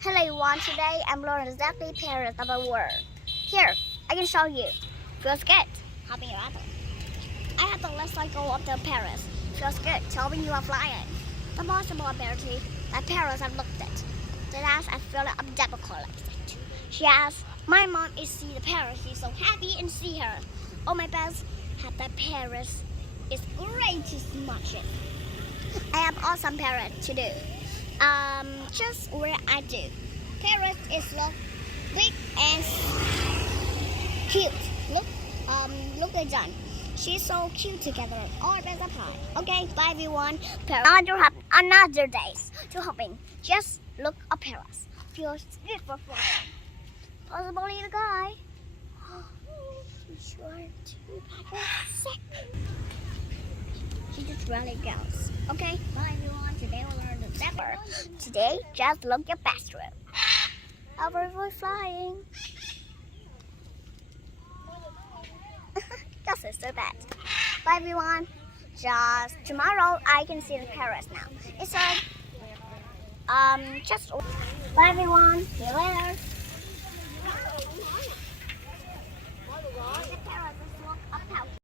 Hello everyone, today I'm learning exactly parrots of the world. Here, I can show you. Feels good. Helping you out. I have the last cycle of the parrots. Feels good, telling you are flying. The possible ability that parrots have looked at. The last I feel like difficult like that. She asked, my mom is see the parrots, she's so happy and see her. Oh my best, have the parrots. It's great to smash it. I have awesome parrot to do. Just where I do. Parrot is look big and cute. Look at John. She's so cute together. All better pie. Okay, bye everyone. Parrot. You have another days to hoping. Just look at parrots. Feels good for flying. Possibly the guy. Sure to sick. She just really goes. Okay, bye everyone. Today we'll learn the zipper. Today, just look your bathroom. Over for flying. This is so bad. Bye everyone. Just tomorrow I can see the parrots now. It's just bye everyone. See you later.